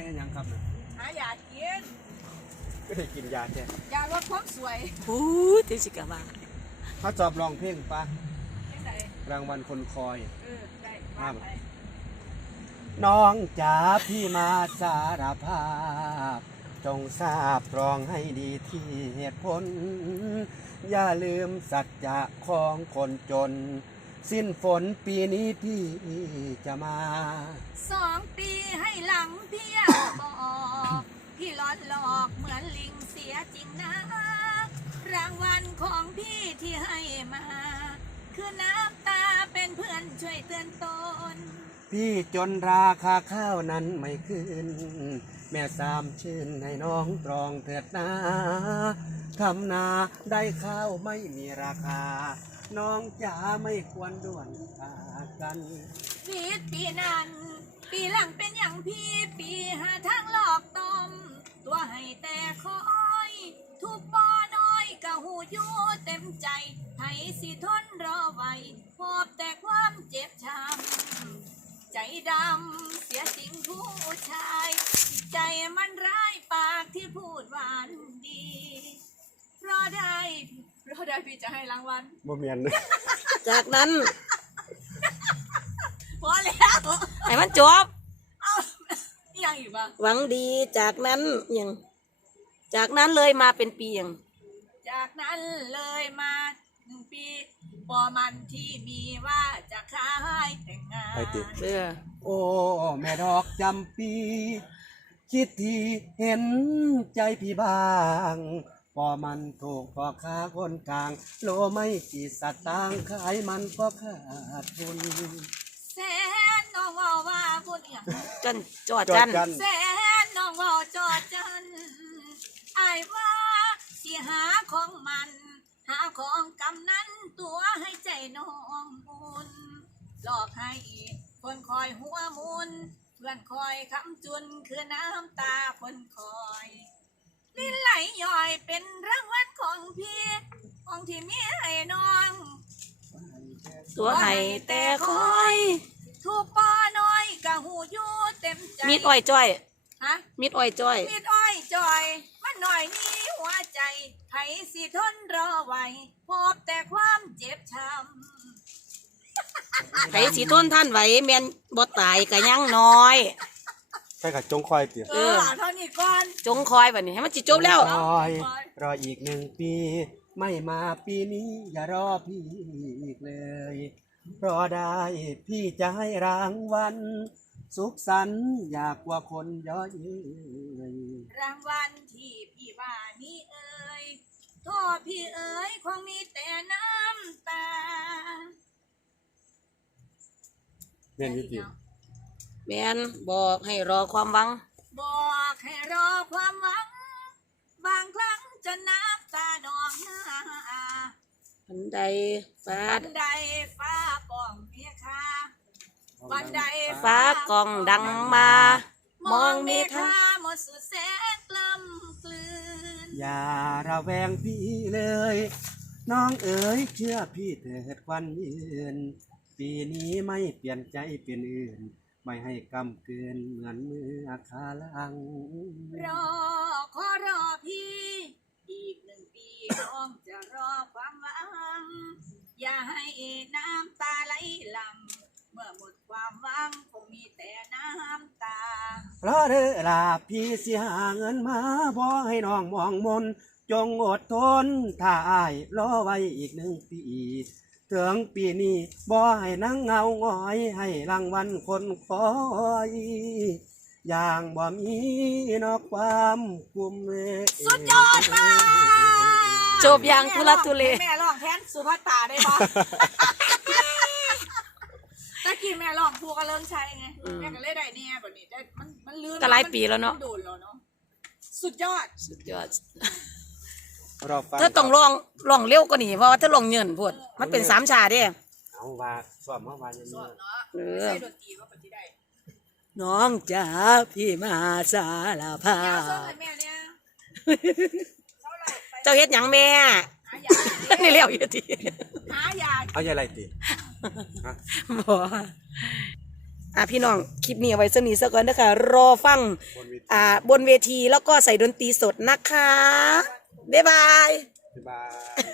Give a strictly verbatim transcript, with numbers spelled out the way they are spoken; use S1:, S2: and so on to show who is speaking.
S1: ยังครับ
S2: หายากิน
S1: ก็ได้กินยาแค่
S2: ยาลดความสวย
S3: อู้ติสิกะว่า
S1: เขาจอบลองเพลงปะรางวัลคนคอยน้องจ๋าพี่มาสารภาพจงทราบรองให้ดีที่เหตุผลอย่าลืมสัจจะของคนจนสิ้นฝนปีนี้พี่จะมา
S2: สองปีให้หลังพี่บอกพี่หลอนหลอกเหมือนลิงเสียจริงนะรางวัลของพี่ที่ให้มาคือน้ำตาเป็นเพื่อนช่วยเตือนตน
S1: พี่จนราคาข้าวนั้นไม่ขึ้นแม่สามชื่นให้น้องตรองเถิดนาทำนาได้ข้าวไม่มีราคาน้องจ๋าไม่ควรด่วนขาดกัน
S2: ปีปีนั้นปีหลังเป็นอย่างพี่ปีหาทางหลอกต้มตัวให้แต่คอยทุกบ่อน้อยกะหูยู่เต็มใจให้สิทนรอไว้พบแต่ความเจ็บช้ำใจดำเสียจริงผู้ชายใจมันร้ายปากที่พูดหวานดีรอได้รอได้พี่จะให้รางวัล
S1: บ่เมียน
S3: จากนั้น
S2: พอแล้ว
S3: ไอ้มันจบ
S2: เอายังอีกปะ
S3: หวังดีจากนั้นยังจากนั้นเลยมาเป็นปียัง
S2: จากนั้นเลยมาหนึ่งปีปอมันที่มีว่าจะขายแต่งงาน
S3: เบื่อ
S1: โอ้แม่ดอกจำปีคิดที่เห็นใจพี่บ้างพอมันถูกพอค้าคนกลางโลไม่กี่สตางค์ขายมันก็ขาดทุน
S2: แสนน้องว่าว่าพูดอย่าง
S3: จันจอดจัน
S2: แสนน้องว่าจอดจันไอ้ว่าสิหาของมันหาของกำนั้นตัวให้ใจน้องมุนหลอกให้คนคอยหัวมุนเพื่อนคอยคำจุนคือน้ำตาคนคอยลิ้นไหลย่อยเป็นรางวัลของพี่ของที่มีให้น้อง
S3: ตัวให้แต่คอย
S2: ถูกปอน้อยกะหูยู่เต็มใจ
S3: มิดอ้อยจ้อย
S2: ฮะ
S3: มิดอ้อยจ้อย
S2: มิดอ้อยจ้อยมันหน่อยนี้หัวใจให้สิทนรอไว้พบแต่ความเจ็บช้
S3: ำให้สิทนท่านไหวแม่นบ่ตายกะยังน้อย
S1: ใช่ค่ะจงคอยเปลี่ยน
S2: เออเท่านี้ก่อน
S3: จงคอยแบบนี้ให้มันจิจบแล้ว
S1: รอรออีกหนึ่งปีไม่มาปีนี้อย่ารอพี่อีกเลยรอได้พี่จะให้รางวัลสุขสันต์อยากกว่าคนย้อย
S2: รางวัลที่พี่ว่านี่เอ่ยโทษพี่เอ๋ยคงมีแต่น้ำตา
S1: เม่นยี่จี
S3: แม่นบอกให้รอความหวัง
S2: บอกให้รอความหวังบางครั้งจะน้ำตานองหน้า
S3: วันใดฟ้า
S2: วันใดฟ้ากองเมียคาวันใด
S3: ฟ้ากองดังมามองเมฆา
S2: หมดสุดแสนกลำกลืน
S1: อย่าระแวงพี่เลยน้องเอ๋ยเชื่อพี่เถิดควันยืนปีนี้ไม่เปลี่ยนใจเปลี่ยนอื่นไม่ให้กำเกินเหมือนเมื่อคาลัง
S2: รอขอรอพี่อีกหนึ่งปีน้องจะรอความหวังอย่าให้น้ำตาไหลหลั่งเมื่อหมดความหวังคงมีแต่น้ำตาร
S1: อเด้อลาพี่สิหาเงินมาบ่ให้น้องมองมนจงอดทนถ้าอ้ายรอไว้อีกหนึ่งปีถึงปีนี้บ่ให้นั่งเงาหงอยให้รางวัลคนคอยอย่างบ่มีนอกความกุม
S2: สุดยอดมาก
S3: จบอย่างทุลักทุเล
S2: แม่ร้องแทนสุภัตตาได้ปะตะกี้แม่ร้องพูกระเลิงชัยไงแม่ก็เลยได้เนี่ยแบบนี้ได้มันมันลื่น
S3: ก็หลายปีแล้วเนาะ
S2: โดนแล้วเนาะสุดยอด
S3: สุดยอดเธอต้องลองลองเร็วกว่านี้เพราะว่าเธอลองเงินพูดมันเป็นสามชาเด้
S1: เอาว่าสอบมาว่าอย่างนี้
S2: เออใส่ดนตรีว่าปฏิได้
S3: น้องจ๋าพี่มาสารภาพเจ้าเฮ็ดหยังแม่นี่เลี้ยวอยู่ที
S2: หายา
S1: เอาอย่างไรตี
S3: บ่อ่ะพี่น้องคลิปนี้เอาไว้สนิทซะก่อนนะคะรอฟังอ่าบนเวทีแล้วก็ใส่ดนตรีสดนะคะบ๊ายบาย
S1: บ๊ายบาย